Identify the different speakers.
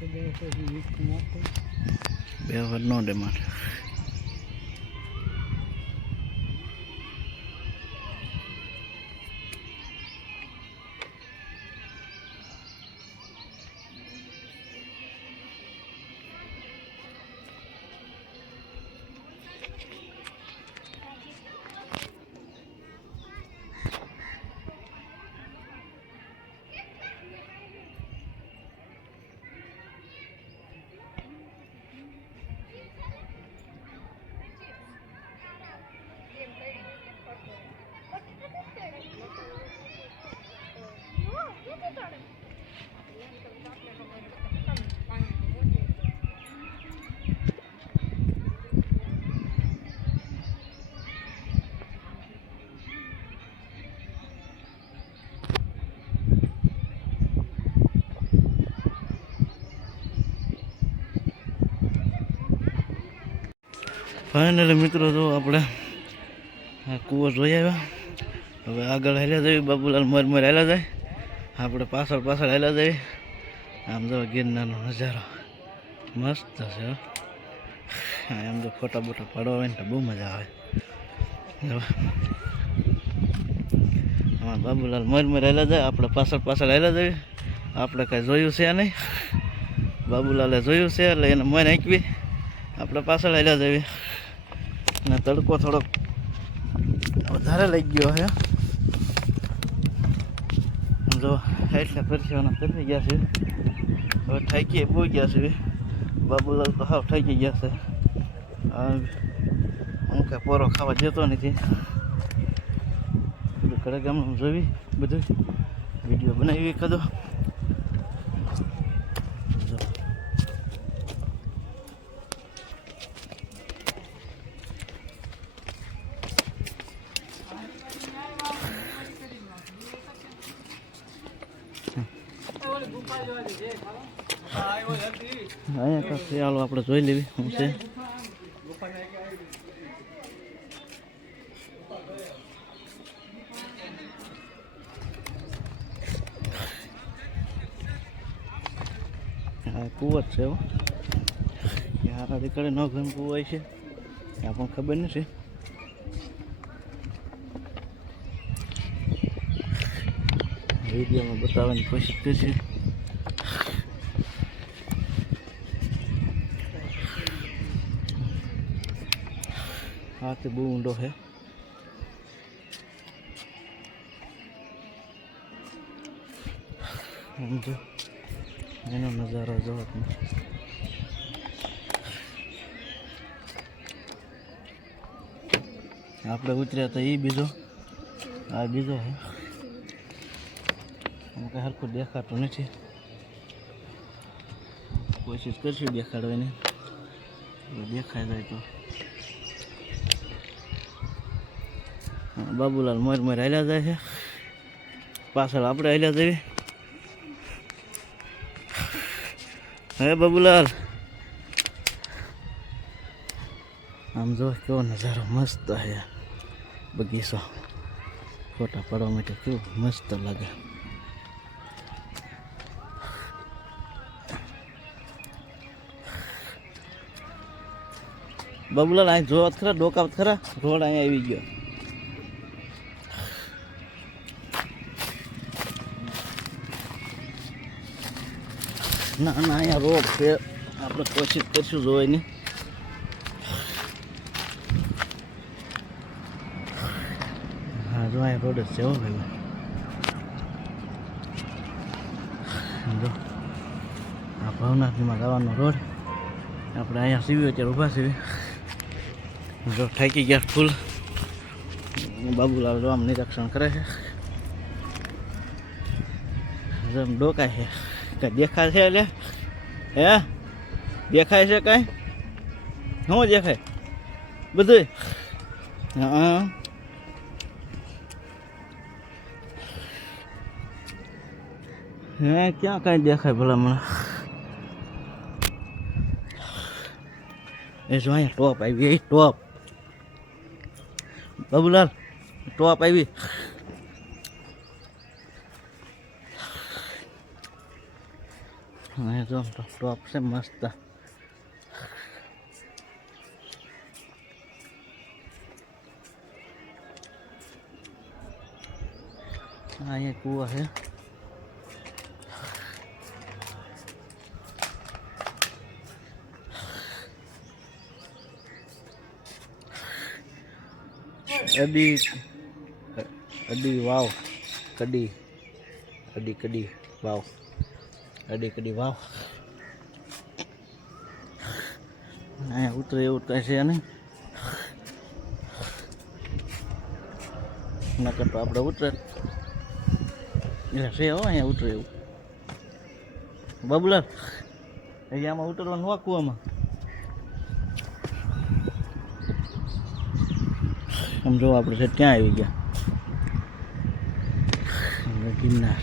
Speaker 1: બે વખત નો demand finally મિત્રો, જો આપણે આ કૂવો જોઈ આવ્યા. હવે આગળ હેલા જઈએ બાબુલાલ મરમર મર હેલા જાય. આપણે પાછળ પાછળ હેલા જઈએ આમ જો ગિરનારનો નજારો મસ્ત છે એમ તો ફોટા બોટા પાડવા હોય ને તો બહુ મજા આવે. આમાં બાબુલાલ મરમર મર હેલા જાય, આપણે પાછળ પાછળ હેલા જઈએ આપણે કાંઈ જોયું છે નહીં. બાબુલાલે જોયું છે, એટલે એને મન આંકવી. આપણે પાછળ હેલા જઈએ. ને તડકો થોડોક વધારે લઈ ગયો છે. જો એટલે પરસેવાના ફરી ગયા છે. હવે ઠાકીએ બોઈ ગયા છે. બાબુલાલ તો હાવ થાકી ગયા છે. હું કાંઈ પોરો ખાવા જતો નથી. બધું ઘરે ગામનું જોવી બધું વીડિયો બનાવી કદો અહીંયા તો હાલો આપણે જોઈ લેવી, શું છે? કુવત છે યાર કડે ન ઘણ કુવાય છે, ત્યાં પણ ખબર નથી. વિડીયોમાં બતાવવાની કોશિશ કરશે. હા, તે બહુ ઊંડો છે. એનો નજારો જોવો તમે આપણે ઉતર્યા તો એ બીજો. આ બીજો છે. આમાં કંઈ હરખું દેખાતું નથી. કોશિશ કરશું દેખાડવાની. દેખાય જાય તો. બાબુલાલ મોર મર હાલ્યા જાય છે. પાછળ આપણે હાલ્યા જઈએ. હે બાબુલાલ? આમ જો કેવો નજારો મસ્ત છે. બગીચો. ફોટા પાડવા માટે કેવું મસ્ત લાગે. બાબુલાલ અહીં જોવા ખરા ડોકાવત ખરા? રોડ અહીંયા આવી ગયો. ના ના અહીંયા રોડ છે. આપણે કોશિશ કરીશું જોવાની. હા, જો અહીંયા રોડ જ છે હો ભાઈ જો, આ ભાવનાથમાં જવાનો રોડ. આપણે અહીંયા સીવી, અત્યારે ઊભા સીવી. જો થાકી ગયા ફૂલ. બાબુલાલ આમ નિરીક્ષણ કરે છે. જો ડોકાય છે. કાંઈ દેખાય છે એટલે હે? દેખાય છે કાંઈ? શું દેખાય? બધું હા. હે, ક્યાં કાંઈ દેખાય ભલા મને? એ જો અહીંયા ટોપ આવી એ ટોપ. બાબુલાલ ટોપ આવી. જો ટોપ છે મસ્ત. અહીંયા કુવા છે. અડી. અડી, વાવ. કડી. અડી, કડી, વાવ. અડી, કડી, વાવ. અહીંયા ઉતરે એવું કઈ છે નહીં નકર તો આપણે ઉતરે. એટલે છે હો, અહીંયા ઉતરે એવું. બબલર, અહીંયા આમાં ઉતરવાનું હોય કૂવામાં આમ જો આપણે છે ત્યાં આવી ગયા. ગિરનાર.